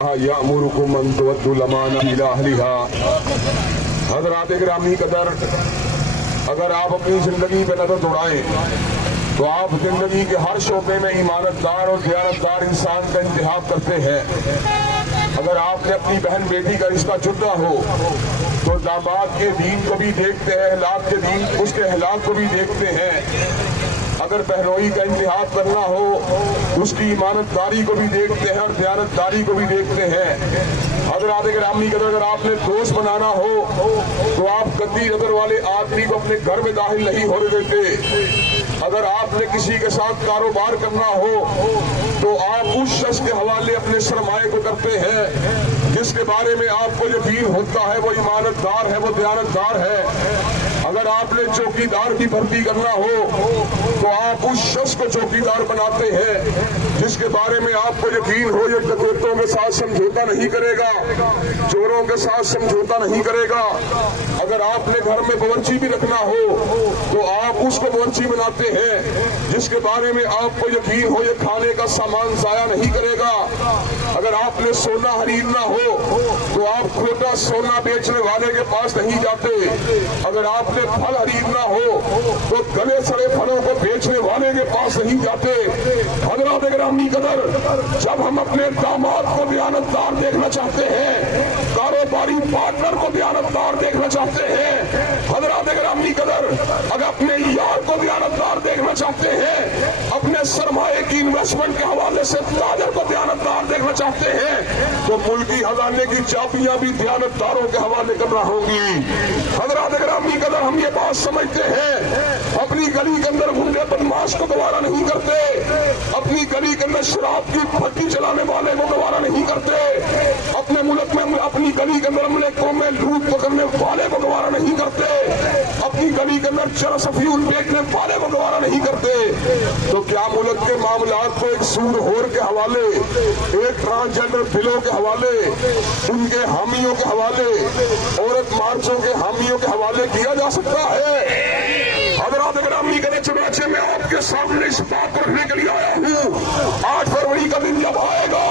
یأمرکم ان تؤدوا الامانات الی اہلہا۔ حضرات گرامی قدر، اگر آپ اپنی زندگی پہ نظر دوڑائیں تو آپ زندگی کے ہر شعبے میں ایمانتدار اور دیانتدار انسان کا انتخاب کرتے ہیں۔ اگر آپ نے اپنی بہن بیٹی کا رشتہ چنا ہو تو داماد کے دین کو بھی دیکھتے ہیں، اخلاق کے دین اس کے اخلاق کو بھی دیکھتے ہیں۔ اگر بہنوئی کا انتخاب کرنا ہو اس کی ایمانتداری کو بھی دیکھتے ہیں اور دیانتداری کو بھی دیکھتے ہیں۔ حضرات گرامی قدر، اگر آپ نے دوست بنانا ہو تو آپ گندی نظر والے آدمی کو اپنے گھر میں داخل نہیں ہونے دیتے۔ اگر آپ نے کسی کے ساتھ کاروبار کرنا ہو تو آپ اس شخص کے حوالے اپنے سرمایہ کو کرتے ہیں جس کے بارے میں آپ کو یقین ہوتا ہے وہ ایمانتدار ہے، وہ دیانتدار ہے۔ اگر آپ نے چوکیدار کی بھرتی کرنا ہو تو آپ اس شخص کو چوکیدار بناتے ہیں جس کے بارے میں آپ کو یقین ہو یہ ڈکیتوں کے ساتھ سمجھوتا نہیں کرے گا، چوروں کے ساتھ سمجھوتا نہیں کرے گا۔ اگر آپ نے گھر میں باورچی بھی رکھنا ہو تو آپ اس کو باورچی بناتے ہیں جس کے بارے میں آپ کو یقین ہو یہ کھانے کا سامان ضائع نہیں کرے گا۔ اگر آپ نے سونا خریدنا ہو تو آپ کھوٹا سونا بیچنے والے کے پاس نہیں جاتے۔ اگر آپ نے پھل خریدنا ہو تو گلے سڑے پھلوں کو بیچنے والے کے پاس نہیں جاتے۔ حضرات گرامی قدر، جب ہم اپنے داماد کو دیانتدار دیکھنا چاہتے ہیں، کاروباری پارٹنر کو دیانتدار دیکھنا چاہتے ہیں، حضرات گرامی قدر اگر اپنے یار کو دیانتدار دیکھنا چاہتے ہیں، اپنے سرمایہ کی انویسٹمنٹ کے حوالے سے تاجر کو دیانتدار دیکھنا چاہتے ہیں تو ملکی خزانے کی چابیاں بھی دیانتداروں کے حوالے کرنا ہوگی۔ حضرات گرامی قدر، ہم یہ بات سمجھتے ہیں اپنی گلی کے اندر گنڈے بدماش کو گوارا نہیں کرتے، اپنی گلی کے اندر شراب کی بھٹی چلانے والے کو گوارا نہیں کرتے، اپنے ملک میں اپنی گلی کے اندر ملکوں میں لوٹ پکڑنے والے کو گوارا نہیں کرتے، اپنی گلی کے اندر چرس افیون بیچنے والے کو گوارا نہیں کرتے۔ تو کیا ملک کے معاملات کو ایک سود خور کے حوالے، ایک ٹرانسجنڈر بلوں کے حوالے، ان کے حامیوں کے حوالے، عورت مارچوں کے حامیوں کے حوالے کیا جا سکتا ہے؟ حضرات گرامی قدر، چنانچہ میں آپ کے سامنے اس بات کو رکھنے کے لیے آیا ہوں، 8 فروری کا دن جب آئے گا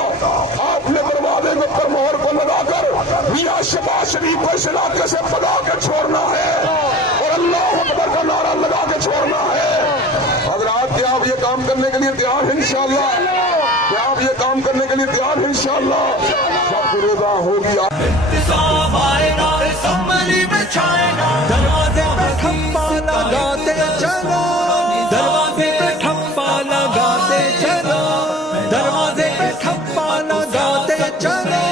آپ نے دروازے کے اوپر مہر کو لگا کر میاں شہباز شریف کو اس علاقے سے بھگا کے چھوڑنا ہے اور اللہ اکبر کا نعرہ لگا کے چھوڑنا ہے۔ حضرات، کیا آپ یہ کام کرنے کے لیے تیار ہیں انشاءاللہ؟ کیا آپ یہ کام کرنے کے لیے تیار ہیں انشاءاللہ؟ سب رضا ہوگی۔ دروازے پہ ٹھپا لگاتے چلو، دروازے پہ ٹھپا لگاتے چلو، دروازے پہ ٹھپا لگاتے چلو۔